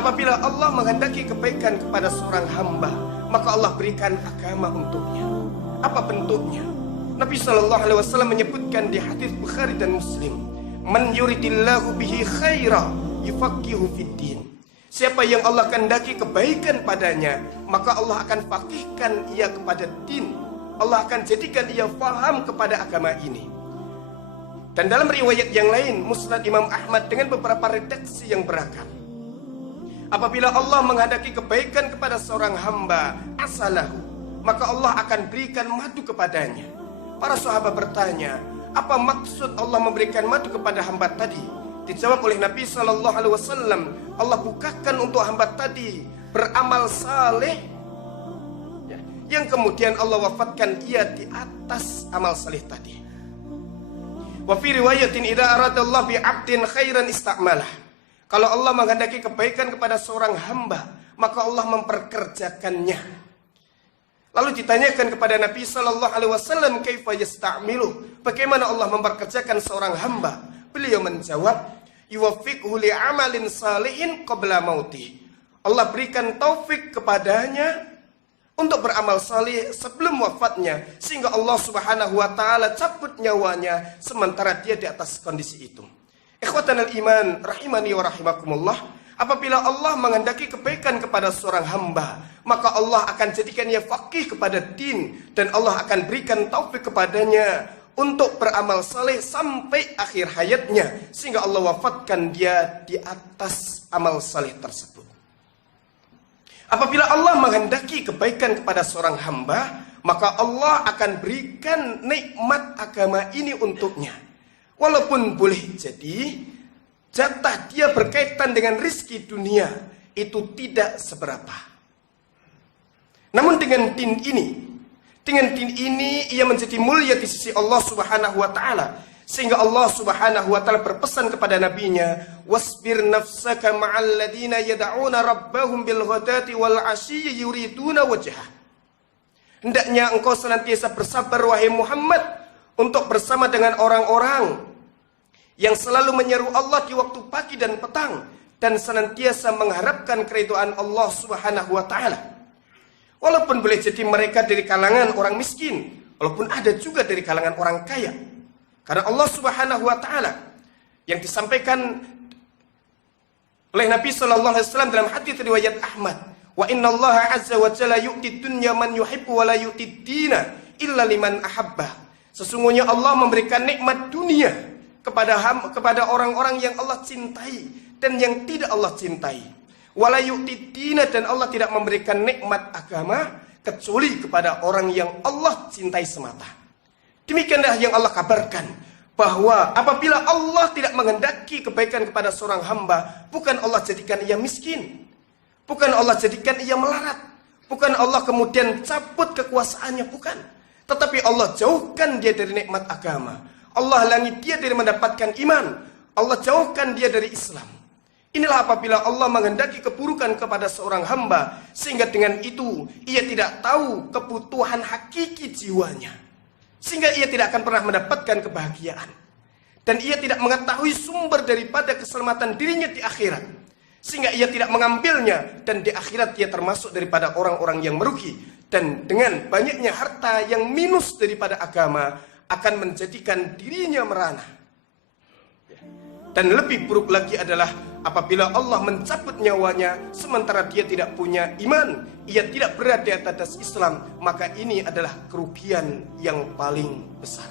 Apabila Allah menghendaki kebaikan kepada seorang hamba, maka Allah berikan agama untuknya. Apa bentuknya? Nabi SAW menyebutkan di hadis Bukhari dan Muslim, "Man yuridillahu bihi khaira yufaqihu fiddin." Siapa yang Allah kehendaki kebaikan padanya, maka Allah akan faqihkan ia kepada din. Allah akan jadikan ia faham kepada agama ini. Dan dalam riwayat yang lain, Musnad Imam Ahmad dengan beberapa redaksi yang beragam, apabila Allah menghendaki kebaikan kepada seorang hamba, asalahu, maka Allah akan berikan madu kepadanya. Para sahabat bertanya, apa maksud Allah memberikan madu kepada hamba tadi? Dijawab oleh Nabi SAW, Allah bukakan untuk hamba tadi beramal saleh, yang kemudian Allah wafatkan ia di atas amal saleh tadi. Wa fi riwayatin idza aradallahu bi 'abdin khairan ista'malah. Kalau Allah menghendaki kebaikan kepada seorang hamba, maka Allah memperkerjakannya. Lalu ditanyakan kepada Nabi SAW, kaifa yasta'milu? Bagaimana Allah memperkerjakan seorang hamba? Beliau menjawab, yuwaffiqhu li'amalin salihin qabla mautih. Allah berikan taufik kepadanya untuk beramal salih sebelum wafatnya, sehingga Allah Subhanahu wa taala cabut nyawanya sementara dia di atas kondisi itu. Ikhwatanal iman rahimani wa rahimakumullah, apabila Allah menghendaki kebaikan kepada seorang hamba, maka Allah akan jadikan ia faqih kepada din, dan Allah akan berikan taufik kepadanya untuk beramal saleh sampai akhir hayatnya, sehingga Allah wafatkan dia di atas amal saleh tersebut. Apabila Allah menghendaki kebaikan kepada seorang hamba, maka Allah akan berikan nikmat agama ini untuknya. Walaupun boleh jadi jatah dia berkaitan dengan rizki dunia itu tidak seberapa. Namun dengan din ini ia menjadi mulia di sisi Allah Subhanahu wa taala, sehingga Allah Subhanahu wa taala berpesan kepada nabinya, wasbir nafsaka ma'al ladina yad'una rabbahum bil ghadati wal 'ashyi yuriduna wajhah. Hendaknya engkau senantiasa bersabar wahai Muhammad untuk bersama dengan orang-orang yang selalu menyeru Allah di waktu pagi dan petang, dan senantiasa mengharapkan keridhaan Allah Subhanahu wa taala. Walaupun boleh jadi mereka dari kalangan orang miskin, walaupun ada juga dari kalangan orang kaya. Karena Allah Subhanahu wa taala yang disampaikan oleh Nabi sallallahu alaihi wasallam dalam hadis riwayat Ahmad, wa innallaha azza wa jalla yu'ti dunya man yuhibbu wa la yu'ti dina illa liman ahabba. Sesungguhnya Allah memberikan nikmat dunia kepada orang-orang yang Allah cintai dan yang tidak Allah cintai. Wala yu'ti dina, dan Allah tidak memberikan nikmat agama kecuali kepada orang yang Allah cintai semata. Demikianlah yang Allah kabarkan, bahwa apabila Allah tidak menghendaki kebaikan kepada seorang hamba, bukan Allah jadikan ia miskin, bukan Allah jadikan ia melarat, bukan Allah kemudian cabut kekuasaannya, bukan. Tetapi Allah jauhkan dia dari nikmat agama, Allah halangi dia dari mendapatkan iman, Allah jauhkan dia dari Islam. Inilah apabila Allah menghendaki keburukan kepada seorang hamba, sehingga dengan itu ia tidak tahu kebutuhan hakiki jiwanya, sehingga ia tidak akan pernah mendapatkan kebahagiaan, dan ia tidak mengetahui sumber daripada keselamatan dirinya di akhirat, sehingga ia tidak mengambilnya, dan di akhirat ia termasuk daripada orang-orang yang merugi. Dan dengan banyaknya harta yang minus daripada agama akan menjadikan dirinya merana. Dan lebih buruk lagi adalah apabila Allah mencabut nyawanya sementara dia tidak punya iman, ia tidak berada di atas Islam, maka ini adalah kerugian yang paling besar.